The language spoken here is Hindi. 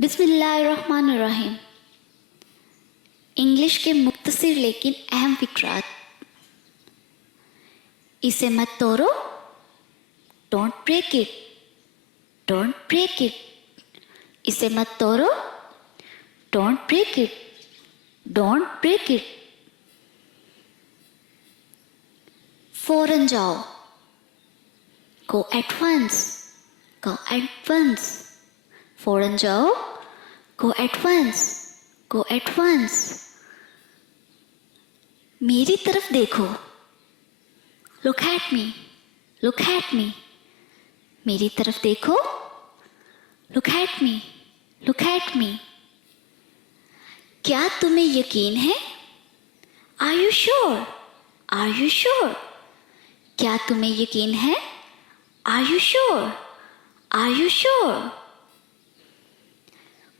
बिस्मिल्लाहिर्रहमानिर्रहीम। इंग्लिश के मुख्तसर लेकिन अहम फिक्रात। इसे मत तोड़ो, don't break it, don't break it. इसे मत तोड़ो, don't break it, don't break it. फौरन जाओ, go at once, go at once. फौरन जाओ, go at once, go at once. मेरी तरफ देखो, look at me, look at me. मेरी तरफ देखो, look at me, look at me. क्या तुम्हें यकीन है? Are you sure? Are you sure? क्या तुम्हें यकीन है? Are you sure? Are you sure?